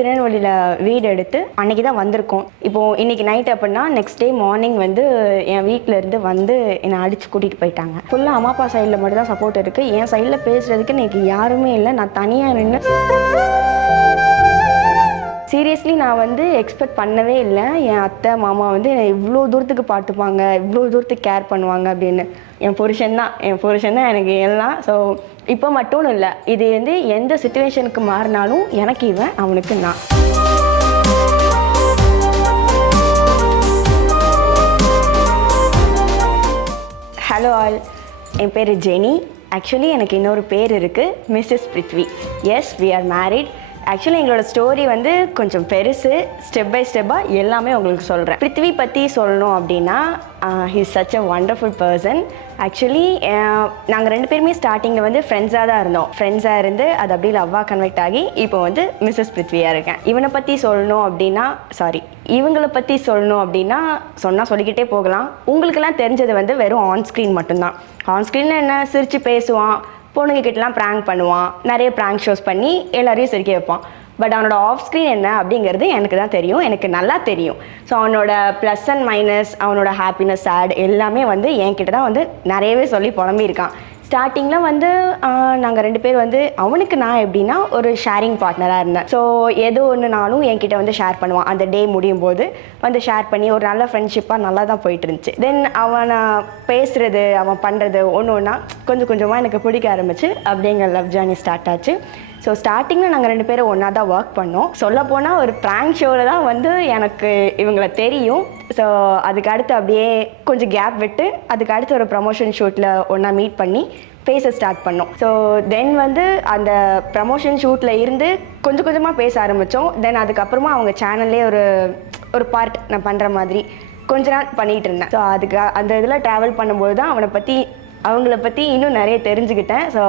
திருநெல்வேலியில் வீடு எடுத்து அன்றைக்கி தான் வந்திருக்கோம். இப்போது இன்றைக்கி நைட் அப்படின்னா நெக்ஸ்ட் டே மார்னிங் வந்து என் வீட்டிலேருந்து வந்து என்னை அடித்து கூட்டிகிட்டு போயிட்டாங்க. ஃபுல்லாக அம்மா அப்பா சைடில் மட்டும் தான் சப்போர்ட் இருக்குது. என் சைடில் பேசுகிறதுக்கு இன்றைக்கி யாருமே இல்லை. நான் தனியாக நின்று சீரியஸ்லி நான் வந்து எக்ஸ்பெக்ட் பண்ணவே இல்லை என் அத்தை மாமா வந்து என்னை இவ்வளோ தூரத்துக்கு பார்த்துப்பாங்க, இவ்வளோ தூரத்துக்கு கேர் பண்ணுவாங்க அப்படின்னு. என் புருஷன் தான் எனக்கு எல்லாம். ஸோ இப்போ மட்டும் இல்லை, இது வந்து எந்த சிச்சுவேஷனுக்கு மாறினாலும் எனக்கு இவன், அவனுக்கு நான். ஹலோ ஆல், என் பேர் ஜெனி. ஆக்சுவலி எனக்கு இன்னொரு பேர் இருக்குது, Mrs Prithvi. Yes, we are married. Actually எங்களோட ஸ்டோரி வந்து கொஞ்சம் பெருசு. ஸ்டெப் பை ஸ்டெப்பாக எல்லாமே உங்களுக்கு சொல்கிறேன். பிருத்வி பற்றி சொல்லணும் அப்படின்னா he is such a wonderful person. Actually நாங்கள் ரெண்டு பேருமே ஸ்டார்டிங்கில் வந்து ஃப்ரெண்ட்ஸாக தான் இருந்தோம். ஃப்ரெண்ட்ஸாக இருந்து அது அப்படியே லவ்வாக கன்வெர்ட் ஆகி இப்போ வந்து மிஸ்ஸஸ் பிருத்வியாக இருக்கேன். இவங்களை பற்றி சொல்லணும் அப்படின்னா சொன்னால் சொல்லிக்கிட்டே போகலாம். உங்களுக்கெல்லாம் தெரிஞ்சது வந்து வெறும் ஆன்ஸ்க்ரீன் மட்டும்தான். ஆன்ஸ்க்ரீனில் என்ன, சிரித்து பேசுவான், பொண்ணுங்கக்கிட்டலாம் ப்ராங்க் பண்ணுவான், நிறைய ப்ராங்க் ஷோஸ் பண்ணி எல்லாரையும் சிரிக்க வைப்பான். பட் அவனோட ஆஃப் ஸ்க்ரீன் என்ன அப்படிங்கிறது எனக்கு தான் தெரியும், எனக்கு நல்லா தெரியும். ஸோ அவனோட ப்ளஸ் அண்ட் மைனஸ், அவனோட ஹாப்பினஸ், சேட் எல்லாமே வந்து என்கிட்ட தான் வந்து நிறையவே சொல்லி புலம்பியிருக்கான். ஸ்டார்டிங்கில் வந்து நாங்கள் ரெண்டு பேர் வந்து அவனுக்கு நான் எப்படின்னா ஒரு ஷேரிங் பார்ட்னராக இருந்தேன். ஸோ எது ஒன்றுனாலும் என்கிட்ட வந்து ஷேர் பண்ணுவான். அந்த டே முடியும் போது வந்து ஷேர் பண்ணி ஒரு நல்ல ஃப்ரெண்ட்ஷிப்பாக நல்லா தான் போயிட்டு இருந்துச்சு. தென் அவனை பேசுகிறது, அவன் பண்ணுறது ஒன்று ஒன்றா கொஞ்சம் கொஞ்சமாக எனக்கு பிடிக்க ஆரம்பிச்சு. அப்படிங்கிற லவ் ஜேர்னி ஸ்டார்ட் ஆச்சு. ஸோ ஸ்டார்டிங்கில் நாங்கள் ரெண்டு பேரும் ஒன்றா தான் ஒர்க் பண்ணோம். சொல்லப்போனால் ஒரு ப்ராங்க் ஷோவில் தான் வந்து எனக்கு இவங்களை தெரியும். ஸோ அதுக்கு அடுத்து அப்படியே கொஞ்சம் கேப் விட்டு அதுக்கு அடுத்து ஒரு ப்ரமோஷன் ஷூட்டில் ஒன்றா மீட் பண்ணி பேச ஸ்டார்ட் பண்ணோம். ஸோ தென் வந்து அந்த ப்ரமோஷன் ஷூட்டில் இருந்து கொஞ்சம் கொஞ்சமாக பேச ஆரம்பித்தோம். தென் அதுக்கப்புறமா அவங்க சேனல்லே ஒரு பார்ட் நான் பண்ணுற மாதிரி கொஞ்ச நாள் பண்ணிகிட்டு இருந்தேன். ஸோ அதுக்கு அந்த இதில் ட்ராவல் பண்ணும்போது தான் அவங்கள பற்றி இன்னும் நிறைய தெரிஞ்சுக்கிட்டேன். ஸோ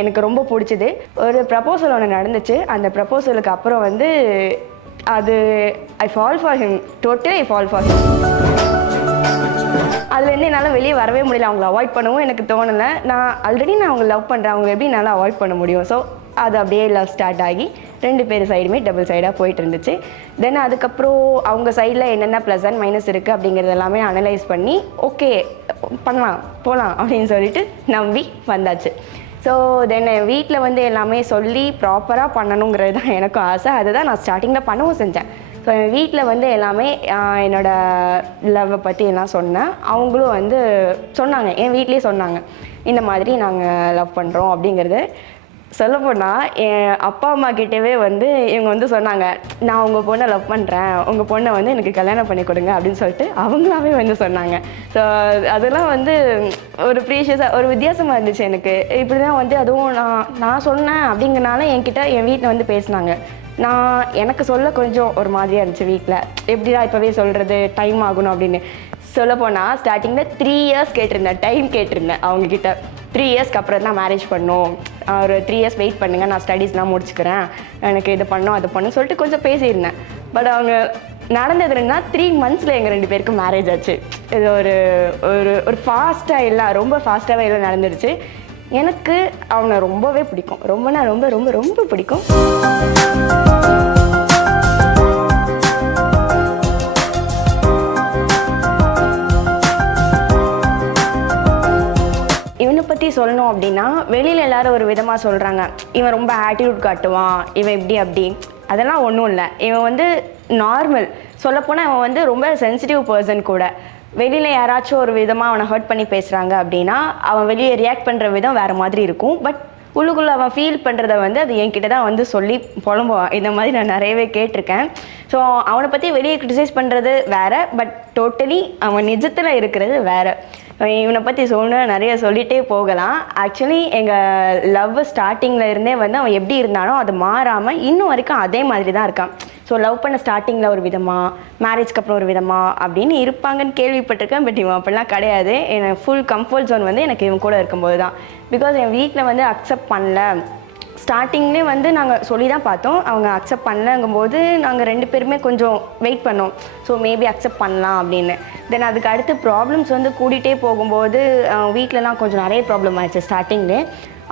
எனக்கு ரொம்ப பிடிச்சது. ஒரு ப்ரப்போசல் ஒன்று நடந்துச்சு. அந்த ப்ரப்போசலுக்கு அப்புறம் வந்து அது ஐ fall for him, totally I fall for him. அதுலேருந்து என்னால் வெளியே வரவே முடியல. அவங்கள அவாய்ட் பண்ணவும் எனக்கு தோணலை. நான் அவங்க லவ் பண்ணுறேன், அவங்க எப்படி என்னால் அவாய்ட் பண்ண முடியும்? ஸோ அது அப்படியே லவ் ஸ்டார்ட் ஆகி ரெண்டு பேர் சைடுமே டபுள் சைடாக போயிட்டு இருந்துச்சு. தென் அதுக்கப்புறம் அவங்க சைடில் என்னென்ன ப்ளஸ் அண்ட் மைனஸ் இருக்குது அப்படிங்கிறது எல்லாமே அனலைஸ் பண்ணி ஓகே பண்ணலாம் போகலாம் அப்படின்னு சொல்லிட்டு நம்பி வந்தாச்சு. ஸோ தென் என் வீட்டில் வந்து எல்லாமே சொல்லி ப்ராப்பராக பண்ணணுங்கிறது தான் எனக்கும் ஆசை. அதுதான் நான் ஸ்டார்டிங்கில் பண்ணவும் செஞ்சேன். ஸோ என் வீட்டில் வந்து எல்லாமே என்னோடய லவ்வை பற்றி எல்லாம் சொன்னேன். அவங்களும் வந்து சொன்னாங்க, என் வீட்லேயே சொன்னாங்க இந்த மாதிரி நாங்கள் லவ் பண்ணுறோம் அப்படிங்கிறது. சொல்லப்போனால் என் அப்பா அம்மா கிட்டவே வந்து இவங்க வந்து சொன்னாங்க, நான் உங்கள் பொண்ணை லவ் பண்ணுறேன், உங்கள் பொண்ணை வந்து எனக்கு கல்யாணம் பண்ணி கொடுங்க அப்படின்னு சொல்லிட்டு அவங்களாவே வந்து சொன்னாங்க. ஸோ அதெல்லாம் வந்து ஒரு ப்ரீஷியஸாக ஒரு வித்தியாசமாக இருந்துச்சு எனக்கு. இப்படி தான் வந்து அதுவும் நான் சொன்னேன் அப்படிங்கிறனால என்கிட்ட என் வீட்டில் வந்து பேசினாங்க. எனக்கு சொல்ல கொஞ்சம் ஒரு மாதிரியாக இருந்துச்சு வீட்டில். எப்படிடா இப்போவே சொல்கிறது, டைம் ஆகணும் அப்படின்னு. சொல்லப்போனால் ஸ்டார்டிங்கில் 3 years டைம் கேட்டிருந்தேன் அவங்கக்கிட்ட. 3 yearsக்கு அப்புறம் தான் மேரேஜ் பண்ணோம், ஒரு 3 years வெயிட் பண்ணுங்கள், நான் ஸ்டடீஸ்லாம் முடிச்சுக்கிறேன், எனக்கு இது பண்ணோம் அது பண்ணணும் சொல்லிட்டு கொஞ்சம் பேசியிருந்தேன். பட் அவங்க நடந்ததுன்னா 3 months எங்கள் ரெண்டு பேருக்கும் மேரேஜ் ஆச்சு. இது ஒரு ஃபாஸ்ட்டாக இல்லை, ரொம்ப ஃபாஸ்ட்டாகவே எல்லாம் நடந்துருச்சு. எனக்கு அவனை ரொம்பவே பிடிக்கும், ரொம்ப ரொம்ப ரொம்ப பிடிக்கும். இவனை பற்றி சொல்லணும் அப்படின்னா வெளியில் எல்லாரும் ஒரு விதமாக சொல்கிறாங்க, இவன் ரொம்ப ஆட்டிடியூட் காட்டுவான், இவன் இப்படி அப்படி. அதெல்லாம் ஒன்றும் இல்லை. இவன் வந்து நார்மல். சொல்லப்போனால் இவன் வந்து ரொம்ப சென்சிட்டிவ் பர்சன் கூட. வெளியில் யாராச்சும் ஒரு விதமாக அவனை ஹர்ட் பண்ணி பேசுகிறாங்க அப்படின்னா அவன் வெளியே ரியாக்ட் பண்ணுற விதம் வேறு மாதிரி இருக்கும். பட் உள்ளுக்குள்ளே அவன் ஃபீல் பண்ணுறத வந்து அது என்கிட்ட தான் வந்து சொல்லி புலம்புவான். இந்த மாதிரி நான் நிறையவே கேட்டிருக்கேன். ஸோ அவனை பற்றி வெளியே கிரிட்டிசைஸ் பண்ணுறது வேறு, பட் டோட்டலி அவன் நிஜத்தில் இருக்கிறது வேறு. இவனை பற்றி நிறைய சொல்லிகிட்டே போகலாம். ஆக்சுவலி எங்கள் லவ் ஸ்டார்டிங்கில் இருந்தே வந்து அவன் எப்படி இருந்தானோ அது மாறாமல் இன்னும் வரைக்கும் அதே மாதிரி தான் இருக்கான். ஸோ லவ் பண்ண ஸ்டார்டிங்கில் ஒரு விதமாக, மேரேஜ்க்கு அப்புறம் ஒரு விதமாக அப்படின்னு இருப்பாங்கன்னு கேள்விப்பட்டிருக்கேன். பட் இவன் அப்படிலாம் கிடையாது. எனக்கு ஃபுல் கம்ஃபர்ட் ஜோன் வந்து எனக்கு இவன் கூட இருக்கும்போது தான். பிகாஸ் என் வீட்டில் வந்து அக்செப்ட் பண்ணல. ஸ்டார்டிங்லேயே வந்து நாங்கள் சொல்லி தான் பார்த்தோம், அவங்க அக்செப்ட் பண்ணலங்கும்போது நாங்கள் ரெண்டு பேருமே கொஞ்சம் வெயிட் பண்ணோம். ஸோ மேபி அக்செப்ட் பண்ணலாம் அப்படின்னு. தென் அதுக்கு அடுத்து ப்ராப்ளம்ஸ் வந்து கூட்டிகிட்டே போகும்போது வீட்டிலலாம் கொஞ்சம் நிறைய ப்ராப்ளம் ஆயிடுச்சு ஸ்டார்டிங்லே.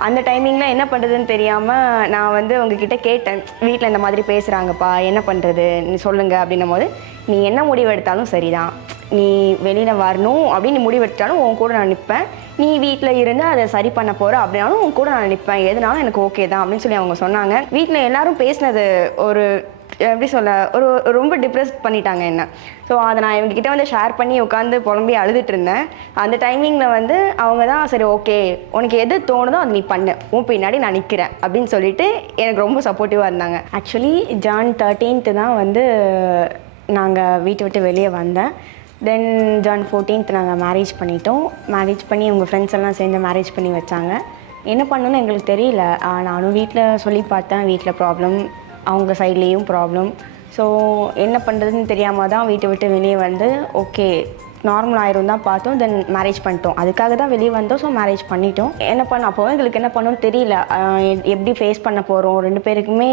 அந்த டைமிங்கில் என்ன பண்ணுறதுன்னு தெரியாமல் நான் வந்து உங்ககிட்ட கேட்டேன், வீட்டில் இந்த மாதிரி பேசுகிறாங்கப்பா, என்ன பண்ணுறது நீ சொல்லுங்கள் அப்படின்னும் போது, நீ என்ன முடிவு எடுத்தாலும் சரிதான், நீ வெளியில் வரணும் அப்படின்னு முடிவு எடுத்தாலும் உன் கூட நான் நிற்பேன், நீ வீட்டில் இருந்து அதை சரி பண்ண போகிற அப்படின்னாலும் உன் கூட நான் நிற்பேன், எதுனாலும் எனக்கு ஓகே தான் அப்படின்னு சொல்லி அவங்க சொன்னாங்க. வீட்டில் எல்லாரும் பேசினது ஒரு எப்படி சொல்ல ஒரு ரொம்ப டிப்ரெஸ் பண்ணிட்டாங்க என்ன. ஸோ அதை நான் இவங்ககிட்ட வந்து ஷேர் பண்ணி உட்காந்து புலம்பி அழுதுட்டு இருந்தேன். அந்த டைமிங்கில் வந்து அவங்க தான் சரி ஓகே உனக்கு எது தோணுதோ அது நீ பண்ணு, உன் பின்னாடி நான் நிற்கிறேன் அப்படின்னு சொல்லிட்டு எனக்கு ரொம்ப சப்போர்ட்டிவாக இருந்தாங்க. ஆக்சுவலி ஜான் 13th தான் வந்து நாங்கள் வீட்டை விட்டு வெளியே வந்தேன். தென் ஜான் 14th நாங்கள் மேரேஜ் பண்ணிட்டோம். மேரேஜ் பண்ணி உங்கள் ஃப்ரெண்ட்ஸ் எல்லாம் சேர்ந்து மேரேஜ் பண்ணி வச்சாங்க. என்ன பண்ணணுன்னு எங்களுக்கு தெரியல. நானும் வீட்டில் சொல்லி பார்த்தேன், வீட்டில் ப்ராப்ளம், அவங்க சைட்லேயும் ப்ராப்ளம். ஸோ என்ன பண்ணுறதுன்னு தெரியாமல் தான் வீட்டை விட்டு வெளியே வந்து ஓகே நார்மல் ஆயிரும் தான் பார்த்தோம். தென் மேரேஜ் பண்ணிட்டோம். அதுக்காக தான் வெளியே வந்தோம். ஸோ மேரேஜ் பண்ணிட்டோம். என்ன பண்ண அப்போ எங்களுக்கு என்ன பண்ணணும்னு தெரியல, எப்படி ஃபேஸ் பண்ண போகிறோம். ரெண்டு பேருக்குமே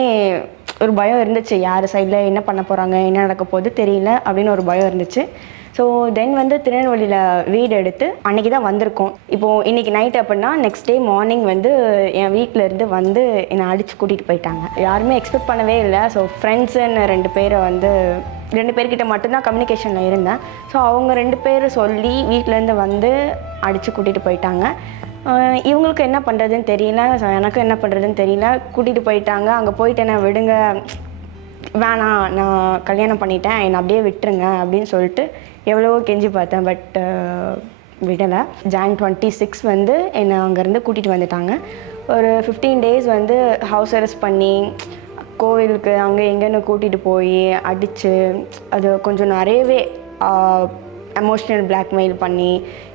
ஒரு பயம் இருந்துச்சு, யார் சைடில் என்ன பண்ண போகிறாங்க, என்ன நடக்க போகுது தெரியல அப்படின்னு ஒரு பயம் இருந்துச்சு. ஸோ தென் வந்து திருநெல்வேலியில் வீடு எடுத்து அன்றைக்கி தான் வந்திருக்கோம். இப்போது இன்றைக்கி நைட் அப்படின்னா நெக்ஸ்ட் டே மார்னிங் வந்து என் வீட்டில் இருந்து வந்து என்னை அடித்து கூட்டிகிட்டு போயிட்டாங்க. யாருமே எக்ஸ்பெக்ட் பண்ணவே இல்லை. ஸோ ஃப்ரெண்ட்ஸுன்னு 2 பேரை வந்து 2 பேர்கிட்ட மட்டும்தான் கம்யூனிகேஷனில் இருந்தேன். ஸோ அவங்க 2 பேர் சொல்லி வீட்டிலேருந்து வந்து அடித்து கூட்டிகிட்டு போயிட்டாங்க. இவங்களுக்கு என்ன பண்ணுறதுன்னு தெரியல, எனக்கும் என்ன பண்ணுறதுன்னு தெரியல. கூட்டிகிட்டு போயிட்டாங்க. அங்கே போயிட்டு என்ன விடுங்க, வேணாம் நான் கல்யாணம் பண்ணிட்டேன், என்னை அப்படியே விட்டுருங்க அப்படின்னு சொல்லிட்டு எவ்வளவோ கெஞ்சி பார்த்தேன். பட் விடலை. ஜான் 26 வந்து என்னை அங்கேருந்து கூட்டிகிட்டு வந்துட்டாங்க. ஒரு 15 days வந்து ஹவுஸ் அரெஸ்ட் பண்ணி கோவிலுக்கு அங்கே எங்கேன்னு கூட்டிகிட்டு போய் அடித்து அது கொஞ்சம் நிறையவே எமோஷ்னல் பிளாக்மெயில் பண்ணி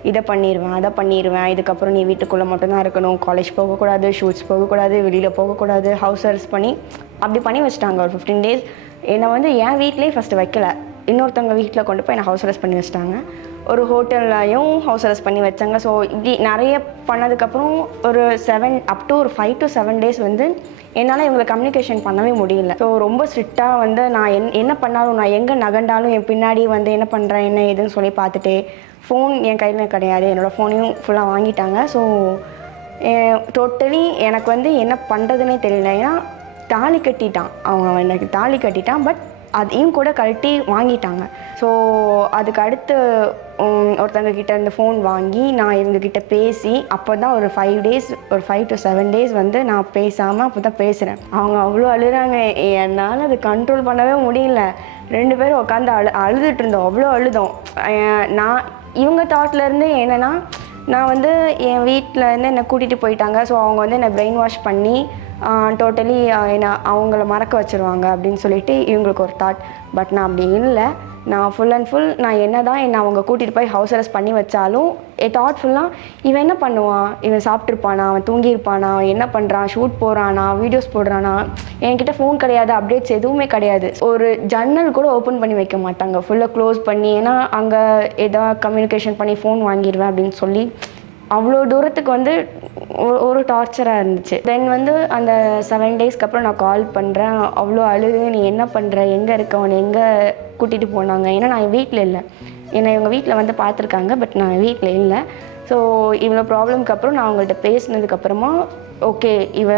இதை பண்ணிடுவேன் அதை பண்ணிடுவேன், இதுக்கப்புறம் நீ வீட்டுக்குள்ளே மட்டும்தான் இருக்கணும், காலேஜ் போகக்கூடாது, ஷூட்ஸ் போகக்கூடாது, வெளியில் போகக்கூடாது, ஹவுஸ் அரெஸ்ட் பண்ணி அப்படி பண்ணி வச்சுட்டாங்க. ஒரு 15 days என்னை வந்து என் வீட்லேயே ஃபஸ்ட்டு வைக்கல, இன்னொருத்தவங்க வீட்டில் கொண்டு போய் என்னை ஹவுஸ் அரெஸ்ட் பண்ணி வச்சிட்டாங்க. ஒரு ஹோட்டல்லையும் ஹவுஸ் அரெஸ்ட் பண்ணி வச்சாங்க. ஸோ இப்படி நிறைய பண்ணதுக்கப்புறம் ஒரு 5 to 7 days வந்து என்னால் இவங்களை கம்யூனிகேஷன் பண்ணவே முடியல. ஸோ ரொம்ப ஸ்ட்ரிக்டாக வந்து நான் என்ன பண்ணாலும், நான் எங்கே நகண்டாலும் என் பின்னாடி வந்து என்ன பண்ணுறேன் என்ன ஏதுன்னு சொல்லி பார்த்துட்டு, ஃபோன் என் கையில் கிடையாது, என்னோடய ஃபோனையும் ஃபுல்லாக வாங்கிட்டாங்க. ஸோ டோட்டலி எனக்கு வந்து என்ன பண்ணுறதுனே தெரியல. ஏன்னா தாலி கட்டிட்டான், அவன் எனக்கு தாலி கட்டிட்டான், பட் அதையும் கூட கழட்டி வாங்கிட்டாங்க. ஸோ அதுக்கு அடுத்து ஒருத்தங்க கிட்ட இந்த ஃபோன் வாங்கி நான் இவங்கக்கிட்ட பேசி அப்போ தான் ஒரு 5 to 7 days வந்து நான் பேசாமல் அப்போ தான் பேசுகிறேன். அவங்க அவ்வளோ அழுகிறாங்க, என்னால் அது கண்ட்ரோல் பண்ணவே முடியல. 2 பேரும் உட்காந்து அழுதுட்டு இருந்தோம், அவ்வளோ அழுதோம். நான் இவங்க தாட்லேருந்து என்னென்னா, நான் வந்து என் வீட்டில் இருந்து என்னை கூட்டிகிட்டு போயிட்டாங்க. ஸோ அவங்க வந்து என்னை பிரெயின் வாஷ் பண்ணி டோட்டலி என்னை அவங்கள மறக்க வச்சுருவாங்க அப்படின்னு சொல்லிட்டு இவங்களுக்கு ஒரு தாட். பட் நான் அப்படி இல்லை. நான் ஃபுல் அண்ட் ஃபுல் நான் என்ன தான் என்னை அவங்க கூட்டிகிட்டு போய் ஹவுஸ் அரெஸ்ட் பண்ணி வச்சாலும் தாட் ஃபுல்லாக இவன் என்ன பண்ணுவான், இவன் சாப்பிட்ருப்பானா, அவன் தூங்கியிருப்பானா, அவன் என்ன பண்ணுறான், ஷூட் போகிறானா, வீடியோஸ் போடுறானா, என்கிட்ட ஃபோன் கிடையாது, அப்டேட்ஸ் எதுவுமே கிடையாது. ஒரு ஜன்னல் கூட ஓப்பன் பண்ணி வைக்க மாட்டாங்க, ஃபுல்லாக க்ளோஸ் பண்ணி. ஏன்னா அங்கே எதாவது கம்யூனிகேஷன் பண்ணி ஃபோன் வாங்கிடுவேன் அப்படின்னு சொல்லி அவ்வளோ தூரத்துக்கு வந்து ஒரு டார்ச்சராக இருந்துச்சு. தென் வந்து அந்த 7 daysக்கு அப்புறம் நான் கால் பண்ணுறேன், அவ்வளோ அழுது நீ என்ன பண்ணுற, எங்கே இருக்க, உன்னை எங்கே கூட்டிகிட்டு போனாங்க. ஏன்னா நான் வீட்டில் இல்லை, என்னை இவங்க வீட்டில் வந்து பார்த்துருக்காங்க, பட் நான் வீட்டில் இல்லை. ஸோ இவ்வளோ ப்ராப்ளம்க்கு அப்புறம் நான் அவங்கள்ட்ட பேசினதுக்கப்புறமா ஓகே இவ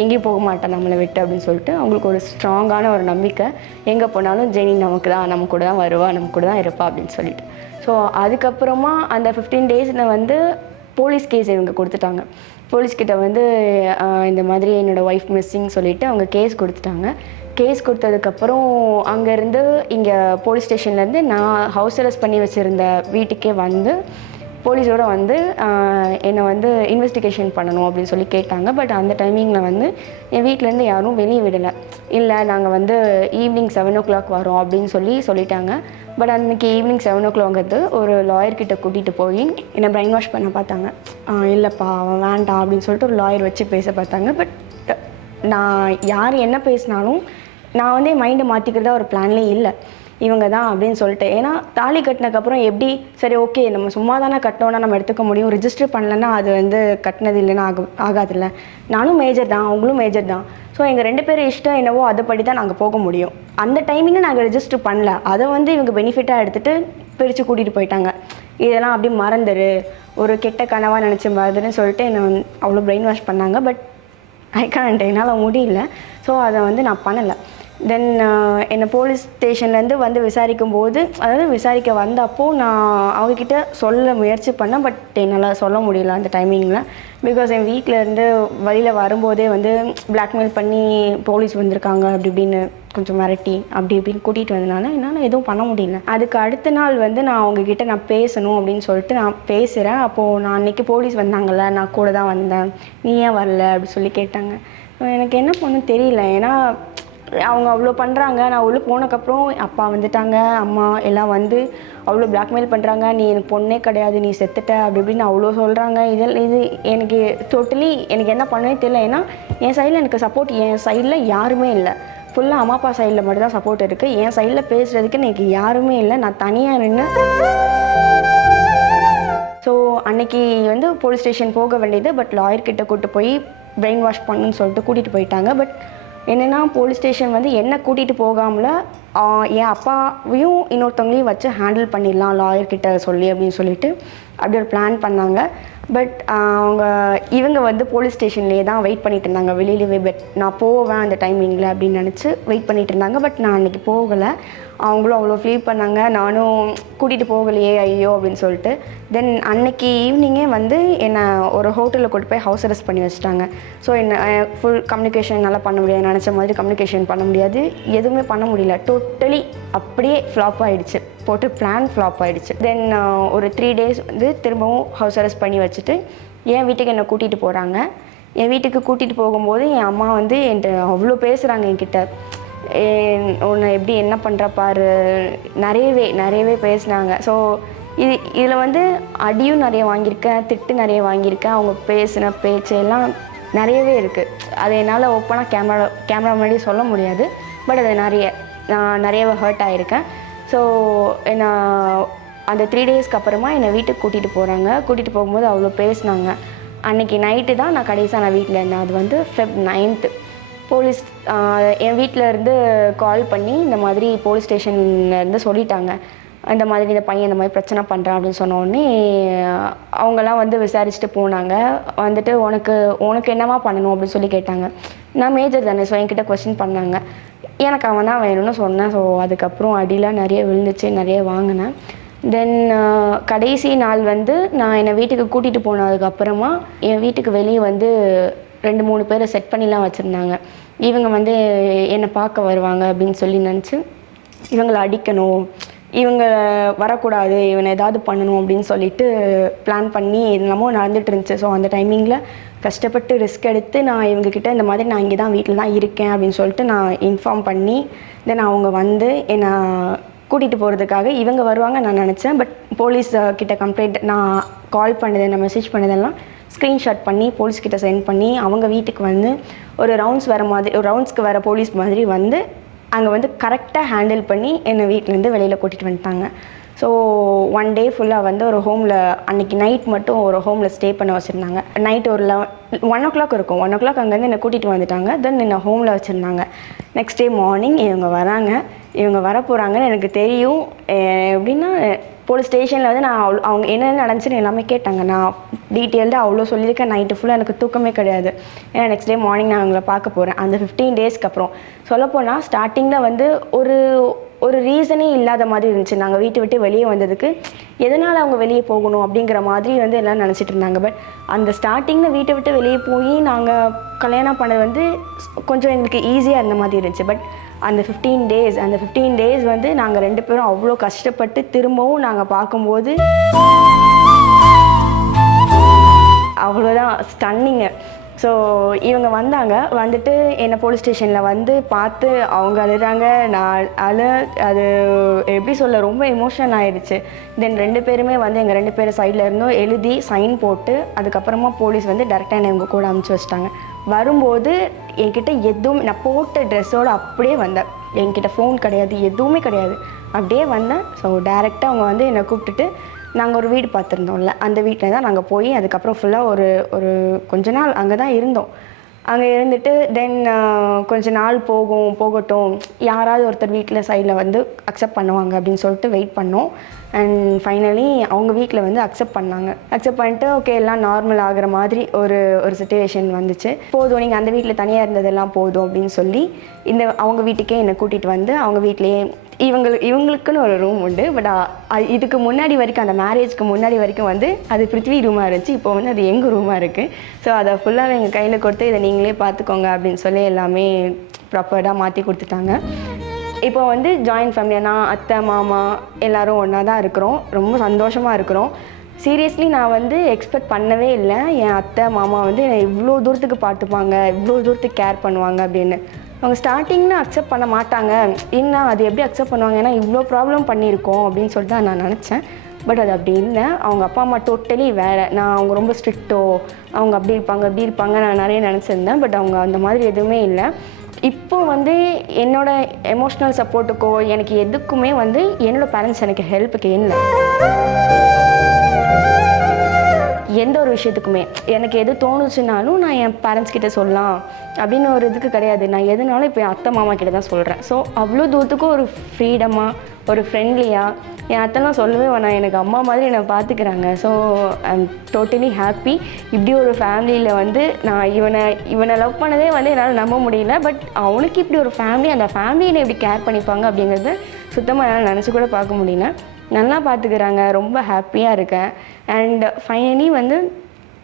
எங்கேயும் போக மாட்டேன் நம்மளை விட்டு அப்படின்னு சொல்லிட்டு அவங்களுக்கு ஒரு ஸ்ட்ராங்கான ஒரு நம்பிக்கை, எங்கே போனாலும் ஜெனி நமக்கு தான், நம்ம கூட தான் வருவா, நம்ம கூட தான் இருப்பா அப்படின்னு சொல்லிட்டு. ஸோ அதுக்கப்புறமா அந்த 15 daysல வந்து போலீஸ் கேஸ் இவங்க கொடுத்துட்டாங்க. போலீஸ்கிட்ட வந்து இந்த மாதிரி என்னோடய ஒய்ஃப் மிஸ்ஸிங் சொல்லிவிட்டு அவங்க கேஸ் கொடுத்துட்டாங்க. கேஸ் கொடுத்ததுக்கப்புறம் அங்கேருந்து இங்கே போலீஸ் ஸ்டேஷன்லேருந்து நான் ஹவுஸ் அரெஸ்ட் பண்ணி வச்சுருந்த வீட்டுக்கே வந்து போலீஸோடு வந்து என்னை வந்து இன்வெஸ்டிகேஷன் பண்ணணும் அப்படின்னு சொல்லி கேட்டாங்க. பட் அந்த டைமிங்கில் வந்து என் வீட்டிலேருந்து யாரும் வெளியே விடலை. இல்லை நாங்கள் வந்து ஈவினிங் 7 o'clock வரோம் அப்படின்னு சொல்லிட்டாங்க. பட் அன்றைக்கி ஈவினிங் 7 o'clock ஒரு லாயர்கிட்ட கூட்டிகிட்டு போய் என்னை பிரெயின் வாஷ் பண்ண பார்த்தாங்க. இல்லைப்பா அவன் வேண்டாம் அப்படின்னு சொல்லிட்டு ஒரு லாயர் வச்சு பேச பார்த்தாங்க. பட் நான் யார் என்ன பேசினாலும் நான் வந்து என் மைண்டை மாற்றிக்கிறதா ஒரு பிளான்லேயே இல்லை, இவங்க தான் அப்படின்னு சொல்லிட்டு. ஏன்னா தாலி கட்டினதுக்கப்புறம் எப்படி சரி ஓகே நம்ம சும்மா தானே கட்டினோன்னா நம்ம எடுத்துக்க முடியும், ரிஜிஸ்டர் பண்ணலன்னா அது வந்து கட்டினது இல்லைன்னா ஆகாதில்ல. நானும் மேஜர் தான், அவங்களும் மேஜர் தான். ஸோ எங்கள் 2 பேரும் இஷ்டம் என்னவோ அதைப்படி தான் நாங்கள் போக முடியும். அந்த டைமிங்கில் நாங்கள் ரெஜிஸ்டர் பண்ணல, அதை வந்து இவங்க பெனிஃபிட்டாக எடுத்துகிட்டு பிரித்து கூட்டிகிட்டு போயிட்டாங்க. இதெல்லாம் அப்படி மறந்துரு, ஒரு கெட்ட கனவாக நினச்ச மாதிரின்னு சொல்லிட்டு என்னை அவ்வளோ பிரெயின் வாஷ் பண்ணாங்க. பட் ஐ காண்ட், என்னால் முடியல. ஸோ அதை வந்து நான் பண்ணலை. தென் என்னை போலீஸ் ஸ்டேஷன்லேருந்து வந்து விசாரிக்கும் போது, அதாவது விசாரிக்க வந்தப்போ நான் அவங்கக்கிட்ட சொல்ல முயற்சி பண்ணேன். பட் என்னால் சொல்ல முடியல அந்த டைமிங்கில். பிகாஸ் என் வீட்டிலேருந்து வழியில் வரும்போதே வந்து பிளாக்மெயில் பண்ணி போலீஸ் வந்திருக்காங்க அப்படி இப்படின்னு கொஞ்சம் மிரட்டி அப்படி இப்படின்னு கூட்டிகிட்டு வந்தனால என்னால் எதுவும் பண்ண முடியல. அதுக்கு அடுத்த நாள் வந்து நான் அவங்கக்கிட்ட நான் பேசணும் அப்படின்னு சொல்லிட்டு நான் பேசுகிறேன். அப்போது நான் அன்றைக்கி போலீஸ் வந்தாங்கல்ல, நான் கூட தான் வந்தேன், நீ ஏன் வரல அப்படி சொல்லி கேட்டாங்க. எனக்கு என்ன பண்ணணும்னு தெரியல. ஏன்னா அவங்க அவ்வளோ பண்ணுறாங்க. நான் உள்ளே போனதுக்கப்புறம் அப்பா வந்துட்டாங்க, அம்மா எல்லாம் வந்து அவ்வளோ பிளாக்மெயில் பண்ணுறாங்க. நீ எனக்கு பொண்ணே கிடையாது, நீ செத்துட்ட அப்படி இப்படின்னு அவ்வளோ சொல்கிறாங்க. இது எனக்கு டோட்டலி எனக்கு என்ன பண்ணவே தெரியல. ஏன்னா என் சைடில் எனக்கு சப்போர்ட் என் சைடில் யாருமே இல்லை. ஃபுல்லாக அம்மா அப்பா சைடில் மட்டும் தான் சப்போர்ட் இருக்குது. என் சைடில் பேசுகிறதுக்கு எனக்கு யாருமே இல்லை. நான் தனியாக நின்று. ஸோ அன்றைக்கி வந்து போலீஸ் ஸ்டேஷன் போக வேண்டியது. பட் லாயர்கிட்ட கூப்பிட்டு போய் பிரெயின் வாஷ் பண்ணுன்னு சொல்லிட்டு கூட்டிகிட்டு போயிட்டாங்க. பட் என்னென்னா போலீஸ் ஸ்டேஷன் வந்து என்னை கூட்டிகிட்டு போகாமல் என் அப்பாவையும் இன்னொருத்தவங்களையும் வச்சு ஹேண்டில் பண்ணிடலாம் லாயர்கிட்ட சொல்லி அப்படின்னு சொல்லிட்டு அப்படி ஒரு பிளான் பண்ணாங்க. பட் இவங்க வந்து போலீஸ் ஸ்டேஷன்லேயே தான் வெயிட் பண்ணிட்டு இருந்தாங்க வெளியிலவே. பட் நான் போவேன் அந்த டைமிங்கில் அப்படின்னு நினச்சி வெயிட் பண்ணிட்டு இருந்தாங்க. பட் நான் அன்றைக்கி போகலை. அவங்களும் அவ்வளோ ஃபீல் பண்ணாங்க, நானும் கூட்டிகிட்டு போகலையே ஐயோ அப்படின்னு சொல்லிட்டு. தென் அன்னைக்கு ஈவினிங்கே வந்து என்னை ஒரு ஹோட்டலில் கூட்டு போய் ஹவுஸ் அரெஸ்ட் பண்ணி வச்சுட்டாங்க. ஸோ என்னை ஃபுல் கம்யூனிகேஷன் நல்லா பண்ண முடியாது, நினச்ச மாதிரி கம்யூனிகேஷன் பண்ண முடியாது, எதுவுமே பண்ண முடியல. டோட்டலி அப்படியே ஃப்ளாப் ஆகிடுச்சு, போட்டு பிளான் ஃப்ளாப் ஆகிடுச்சு. தென் ஒரு 3 days வந்து திரும்பவும் ஹவுஸ் அரெஸ்ட் பண்ணி வச்சுட்டு என் வீட்டுக்கு என்னை கூட்டிகிட்டு போகிறாங்க. என் வீட்டுக்கு கூட்டிகிட்டு போகும்போது என் அம்மா வந்து என்கிட்ட அவ்வளோ பேசுகிறாங்க. என்கிட்ட உன்னை எப்படி என்ன பண்ணுற பாரு, நிறையவே பேசினாங்க. ஸோ இதில் வந்து அடியும் நிறைய வாங்கியிருக்கேன், திட்டு நிறைய வாங்கியிருக்கேன். அவங்க பேசின பேச்சு எல்லாம் நிறையவே இருக்குது. அதை என்னால் ஓப்பனாக கேமரா முன்னாடி சொல்ல முடியாது. பட் அது நான் நிறையவே ஹர்ட் ஆகியிருக்கேன். ஸோ என்னை அந்த 3 daysக்கு அப்புறமா என்னை வீட்டுக்கு கூட்டிகிட்டு போகிறாங்க. கூட்டிகிட்டு போகும்போது அவ்வளோ பேசினாங்க. அன்றைக்கி நைட்டு தான் நான் கடைசியாக வீட்டில் இருந்தேன். அது வந்து Feb 9th. போலீஸ் என் வீட்டில் இருந்து கால் பண்ணி இந்த மாதிரி போலீஸ் ஸ்டேஷன்லேருந்து சொல்லிட்டாங்க, இந்த மாதிரி இந்த பையன் இந்த மாதிரி பிரச்சனை பண்ணுறான் அப்படின்னு சொன்னோடனே அவங்கெல்லாம் வந்து விசாரிச்சுட்டு போனாங்க. வந்துட்டு உனக்கு என்னவா பண்ணணும் அப்படின்னு சொல்லி கேட்டாங்க. நான் மேஜர் தானே, ஸோ என்கிட்ட கொஸ்டின் பண்ணாங்க. எனக்கு அவன் தான் வேணும்னு சொன்னேன். ஸோ அதுக்கப்புறம் அடிலாம் நிறைய விழுந்துச்சு, நிறைய வாங்கினேன். தென் கடைசி நாள் வந்து நான் என்னை வீட்டுக்கு கூட்டிகிட்டு போனதுக்கப்புறமா என் வீட்டுக்கு வெளியே வந்து 2-3 பேரை செட் பண்ணிலாம் வச்சுருந்தாங்க. இவங்க வந்து என்னை பார்க்க வருவாங்க அப்படின்னு சொல்லி நினச்சி இவங்களை அடிக்கணும், இவங்க வரக்கூடாது, இவனை ஏதாவது பண்ணணும் அப்படின்னு சொல்லிட்டு பிளான் பண்ணி என்னமோ நடந்துகிட்டு இருந்துச்சு. ஸோ அந்த டைமிங்கில் கஷ்டப்பட்டு ரிஸ்க் எடுத்து நான் இவங்கக்கிட்ட இந்த மாதிரி நான் இங்கே தான் வீட்டில் தான் இருக்கேன் அப்படின்னு சொல்லிட்டு நான் இன்ஃபார்ம் பண்ணி தென் அவங்க வந்து என்னை கூட்டிகிட்டு போகிறதுக்காக இவங்க வருவாங்க நான் நினச்சேன். பட் போலீஸ் கிட்ட கம்ப்ளைண்ட் நான் கால் பண்ணது, நான் மெசேஜ் பண்ணதெல்லாம் ஸ்க்ரீன்ஷாட் பண்ணி போலீஸ்கிட்ட சென்ட் பண்ணி அவங்க வீட்டுக்கு வந்து ஒரு ரவுண்ட்ஸ்க்கு வர போலீஸ் மாதிரி வந்து அங்கே வந்து கரெக்டாக ஹேண்டில் பண்ணி என்னை வீட்டிலேருந்து வெளியில் கூட்டிகிட்டு வந்துட்டாங்க. ஸோ 1 day ஃபுல்லாக வந்து ஒரு ஹோமில் அன்றைக்கி நைட் மட்டும் ஒரு ஹோமில் ஸ்டே பண்ண வச்சுருந்தாங்க. நைட் ஒரு 1 o'clock இருக்கும். 1 o'clock அங்கேருந்து என்னை கூட்டிகிட்டு வந்துட்டாங்க. தென் என்னை ஹோமில் வச்சுருந்தாங்க. நெக்ஸ்ட் டே மார்னிங் இவங்க வராங்க, இவங்க வர போகிறாங்கன்னு எனக்கு தெரியும். எப்படின்னா போலீஸ் ஸ்டேஷனில் வந்து நான் அவங்க என்னென்ன நடந்துச்சுன்னு எல்லாமே கேட்டாங்க. நான் டீட்டெயில்டாக அவ்வளோ சொல்லியிருக்கேன். நைட்டு ஃபுல்லாக எனக்கு தூக்கமே கிடையாது. ஏன்னா நெக்ஸ்ட் டே மார்னிங் நான் அவங்கள பார்க்க போகிறேன். அந்த 15 daysக்கு அப்புறம் சொல்லப்போனால் ஸ்டார்டிங்கில் வந்து ஒரு ரீசனே இல்லாத மாதிரி இருந்துச்சு. நாங்கள் வீட்டை விட்டு வெளியே வந்ததுக்கு எதனால் அவங்க வெளியே போகணும் அப்படிங்கிற மாதிரி வந்து எல்லாம் நினச்சிட்டு இருந்தாங்க. பட் அந்த ஸ்டார்டிங்கில் வீட்டை விட்டு வெளியே போய் நாங்கள் கல்யாணம் பண்ணது வந்து கொஞ்சம் எங்களுக்கு ஈஸியாக இருந்த மாதிரி இருந்துச்சு. பட் அந்த 15 days வந்து நாங்கள் 2 பேரும் அவ்வளோ கஷ்டப்பட்டு திரும்பவும் நாங்கள் பார்க்கும்போது அவ்வளோதான் ஸ்டன்னிங்கு. ஸோ இவங்க வந்துட்டு என்னை போலீஸ் ஸ்டேஷனில் வந்து பார்த்து அவங்க அழுறாங்க, நான் அது எப்படி சொல்ல, ரொம்ப எமோஷன் ஆகிடுச்சு. தென் 2 பேருமே வந்து எங்கள் 2 பேர் சைடில் இருந்தும் எழுதி சைன் போட்டு அதுக்கப்புறமா போலீஸ் வந்து டேரெக்டாக என்னை இவங்க கூட அனுப்பிச்சி வச்சிட்டாங்க. வரும்போது என்கிட்ட எதுவும், நான் போட்ட ட்ரெஸ்ஸோடு அப்படியே வந்தேன். என்கிட்ட ஃபோன் கிடையாது, எதுவுமே கிடையாது, அப்படியே வந்தேன். ஸோ டேரெக்டாக அவங்க வந்து என்னை கூப்பிட்டுட்டு நாங்கள் ஒரு வீடு பார்த்துருந்தோம்ல, அந்த வீட்டில் தான் நாங்கள் போய் அதுக்கப்புறம் ஃபுல்லாக ஒரு கொஞ்ச நாள் அங்கே தான் இருந்தோம். அங்கே இருந்துட்டு தென் கொஞ்ச நாள் போகட்டும் யாராவது ஒருத்தர் வீட்டில் சைடில் வந்து அக்செப்ட் பண்ணுவாங்க அப்படின்னு சொல்லிட்டு வெயிட் பண்ணோம். அண்ட் ஃபைனலி அவங்க வீட்டில் வந்து அக்செப்ட் பண்ணாங்க. அக்செப்ட் பண்ணிட்டு ஓகே எல்லாம் நார்மல் ஆகிற மாதிரி ஒரு சுச்சுவேஷன் வந்துச்சு. போதும் நீங்கள் அந்த வீட்டில் தனியாக இருந்ததெல்லாம் போதும் அப்படின்னு சொல்லி அவங்க வீட்டுக்கே என்னை கூட்டிகிட்டு வந்து அவங்க வீட்லேயே இவங்களுக்குன்னு ஒரு ரூம் உண்டு. பட் இதுக்கு முன்னாடி வரைக்கும் அந்த மேரேஜ்க்கு முன்னாடி வரைக்கும் வந்து அது பிருத்வி ரூமாக இருந்துச்சு. இப்போ வந்து அது எங்கள் ரூமாக இருக்குது. ஸோ அதை ஃபுல்லாக எங்கள் கையில் கொடுத்து இதை நீங்களே பார்த்துக்கோங்க அப்படின்னு சொல்லி எல்லாமே ப்ராப்பர்டாக மாற்றி கொடுத்துட்டாங்க. இப்போ வந்து ஜாயின்ட் ஃபேமிலியாக நான் அத்தை மாமா எல்லோரும் ஒன்றா தான் இருக்கிறோம். ரொம்ப சந்தோஷமாக இருக்கிறோம். சீரியஸ்லி நான் வந்து எக்ஸ்பெக்ட் பண்ணவே இல்லை என் அத்தை மாமா வந்து என்னை இவ்வளோ தூரத்துக்கு பார்த்துப்பாங்க, இவ்வளோ தூரத்துக்கு கேர் பண்ணுவாங்க அப்படின்னு. அவங்க ஸ்டார்டிங்கில் அக்செப்ட் பண்ண மாட்டாங்க. என்ன அது எப்படி அக்செப்ட் பண்ணுவாங்க, ஏன்னா இவ்வளோ ப்ராப்ளம் பண்ணியிருக்கோம் அப்படின்னு சொல்லிட்டு தான் நான் நினச்சேன். பட் அது அப்படி இல்லை. அவங்க அப்பா அம்மா டோட்டலி வேறு. அவங்க ரொம்ப ஸ்ட்ரிக்ட்டோ அவங்க அப்படி இருப்பாங்க நான் நிறைய நினச்சிருந்தேன். பட் அவங்க அந்த மாதிரி எதுவுமே இல்லை. இப்போ வந்து என்னோடய எமோஷ்னல் சப்போர்ட்டுக்கோ எனக்கு எதுக்குமே வந்து என்னோடய பேரண்ட்ஸ் எனக்கு ஹெல்ப்புக்கு இல்லை. எந்த ஒரு விஷயத்துக்குமே எனக்கு எது தோணுச்சுனாலும் நான் என் பேரண்ட்ஸ் கிட்டே சொல்லலாம் அப்படின்னு ஒரு இதுக்கு கிடையாது. நான் எதுனாலும் இப்போ என் அத்தை மாமா கிட்ட தான் சொல்கிறேன். ஸோ அவ்வளோ தூரத்துக்கும் ஒரு ஃப்ரீடமாக ஒரு ஃப்ரெண்ட்லியாக என் அத்தைலாம் சொல்லவே வேணாம், எனக்கு அம்மா மாதிரி என்னை பார்த்துக்கிறாங்க. So I am totally happy. இப்படி ஒரு ஃபேமிலியில் வந்து நான் இவனை லவ் பண்ணதே வந்து என்னால் நம்ப முடியல. பட் அவனுக்கு இப்படி ஒரு ஃபேமிலி, அந்த ஃபேமிலியை எப்படி கேர் பண்ணிப்பாங்க அப்படிங்கிறது சுத்தமாக என்னால் நினச்சி கூட பார்க்க முடியல. நல்லா பார்த்துக்கிறாங்க. ரொம்ப ஹாப்பியாக இருக்கேன். அண்ட் ஃபைனலி வந்து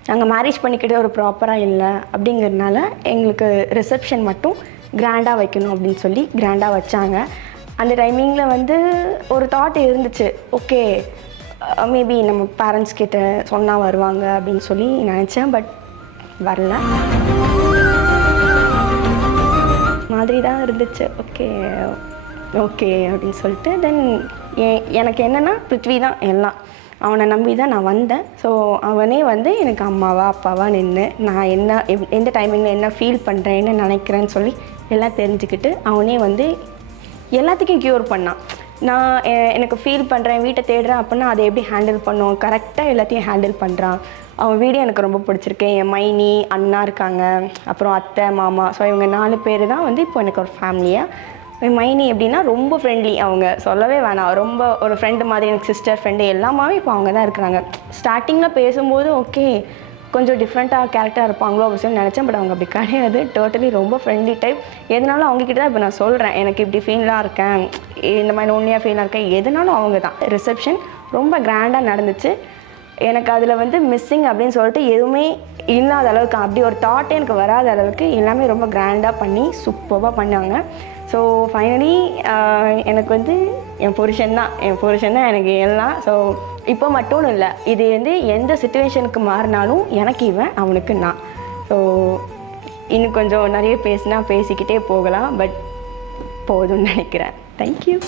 நாங்கள் மேரேஜ் பண்ணிக்கிட்டே ஒரு ப்ராப்பராக இல்லை அப்படிங்கிறதுனால எங்களுக்கு ரிசப்ஷன் மட்டும் கிராண்டாக வைக்கணும் அப்படின்னு சொல்லி கிராண்டாக வச்சாங்க. அந்த டைமிங்கில் வந்து ஒரு தாட் இருந்துச்சு, ஓகே மேபி நம்ம பேரண்ட்ஸ் கிட்ட சொன்னால் வருவாங்க அப்படின்னு சொல்லி நினச்சேன். பட் வரல மாதிரி தான் இருந்துச்சு. ஓகே அப்படின்னு சொல்லிட்டு தென் எனக்கு என்னென்னா பிருத்வி தான் எல்லாம். அவனை நம்பி தான் நான் வந்தேன். ஸோ அவனே வந்து எனக்கு அம்மாவா அப்பாவா நின்று நான் எந்த டைமிங்கில் என்ன ஃபீல் பண்ணுறேன் என்ன நினைக்கிறேன்னு சொல்லி எல்லாம் தெரிஞ்சுக்கிட்டு அவனே வந்து எல்லாத்துக்கும் க்யூர் பண்ணான். நான் எனக்கு ஃபீல் பண்ணுறேன் வீட்டை தேடுறேன் அப்படின்னா அதை எப்படி ஹேண்டில் பண்ணும், கரெக்டாக எல்லாத்தையும் ஹேண்டில் பண்ணுறான். அவன் வீடியோ எனக்கு ரொம்ப பிடிச்சிருக்கு. என் மைனி அண்ணா இருக்காங்க, அப்புறம் அத்தை மாமா. ஸோ இவங்க 4 பேர் தான் வந்து இப்போ எனக்கு ஒரு ஃபேமிலியாக. மைனி எப்படின்னா ரொம்ப ஃப்ரெண்ட்லி. அவங்க சொல்லவே வேணாம், ரொம்ப ஒரு ஃப்ரெண்டு மாதிரி. எனக்கு சிஸ்டர் ஃப்ரெண்டு எல்லாமே இப்போ அவங்க தான் இருக்கிறாங்க. ஸ்டார்டிங்கில் பேசும்போது ஓகே கொஞ்சம் டிஃப்ரெண்ட்டாக கேரக்டராக இருப்பாங்களோ அப்படின்னு நினச்சேன். பட் அவங்க அப்படி கிடையாது. டோட்டலி ரொம்ப ஃப்ரெண்ட்லி டைப். எதனாலும் அவங்கக்கிட்ட தான் இப்போ நான் சொல்கிறேன், எனக்கு இப்படி ஃபீலாக இருக்கேன், இந்த மாதிரி ஒன்லியாக ஃபீலாக இருக்கேன், எதனாலும் அவங்க தான். ரிசப்ஷன் ரொம்ப கிராண்டாக நடந்துச்சு. எனக்கு அதில் வந்து மிஸ்ஸிங் அப்படின்னு சொல்லிட்டு எதுவுமே இல்லாத அளவுக்கு, அப்படி ஒரு தாட்டே எனக்கு வராத அளவுக்கு எல்லாமே ரொம்ப கிராண்டாக பண்ணி சூப்பராக பண்ணாங்க. ஸோ ஃபைனலி எனக்கு வந்து என் புருஷன் தான் எனக்கு எல்லாம். ஸோ இப்போ மட்டும் இல்லை, இது வந்து எந்த சிச்சுவேஷனுக்கு மாறினாலும் எனக்கு இவன் அவனுக்கு நான். ஸோ இன்னும் கொஞ்சம் நிறைய பேசிக்கிட்டே போகலாம். பட் போதும்னு நினைக்கிறேன். தேங்க்யூ.